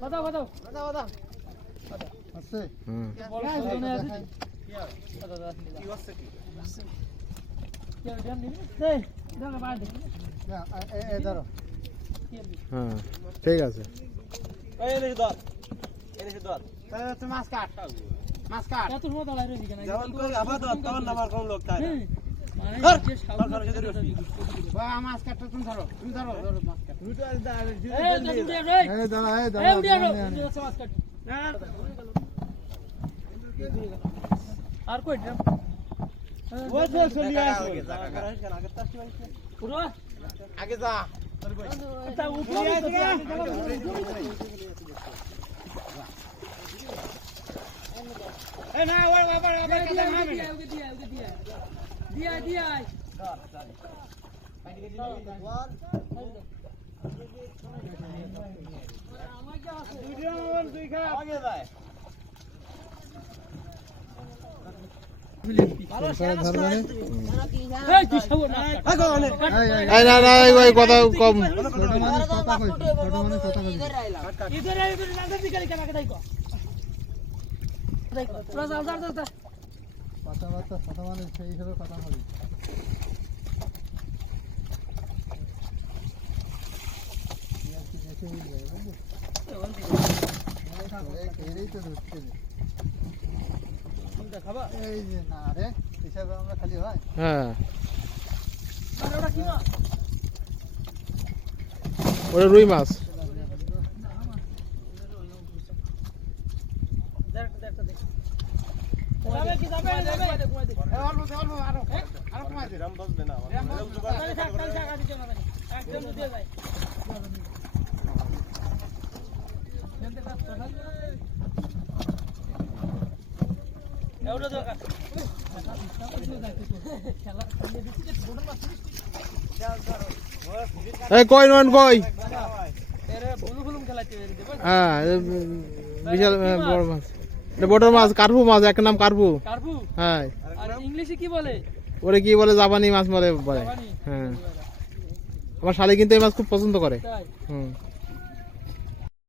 বাদাও বাদাও আছে বল জোনে আছে কি আর দাদা কি হচ্ছে কি কি আর জানি এই দাদা বাড়ি এই ধরো হ্যাঁ ঠিক আছে এই এনে দাও এনে দাও তাহলে তুমি মাছ কাট এত সময় দাঁড়ায় রইবি কেন যেমন করে আবার দাও তখন নামার কোন লোক তাই না মানে যে সাউন্ড বাবা মাছ কাটটা তুমি ধরো মাছ কাট রুটো আর দা এই তো উড়িয়া রে এই দাঁড়া এই উড়িয়া রে মাছ কাট আর কই ড্রাম ওই যে চলি আসো আগে তাস্তি বাইছে পুরো আগে যা তা উপরে আছে এই না ওই আবার দিয়া দিয়া ভিডিও মোবাইল তুই খা আগে যায় এই তুই সব না আগো অনেক এই না না ওই কথা কম इधर नजर निकल के लगा देखो देखो थोड़ा सा उधर दे কথা মানে সেই হিসেবে কথা হবে খাবা এই যে না রে হিসাবে আমরা খালি হয় হ্যাঁ আর ওটা কি মাছ ওটা রুই মাছ দেখ যাবে কি যাবে অল্প আরো কমাই দে রাম বসবে না তাহলে থাক আগে দিও না একদম দিয়ে যায় জানতে কাজ তো না এওটা দরকার খেলা খেলে দিছি যে ছোট মাছ এই কই নন কই এরে বুলু খেলাতে দেব হ্যাঁ বিশাল বড় মাছ এটা বড় মাছ কার্পু মাছ এক নাম কার্পু কারবু হ্যাঁ আর ইংলিশে কি বলে ওরে কি বলে জাপানি মাছ বলে জাপানি? হ্যাঁ আমার শালি কিন্তু এই মাছ খুব পছন্দ করে তাই হুম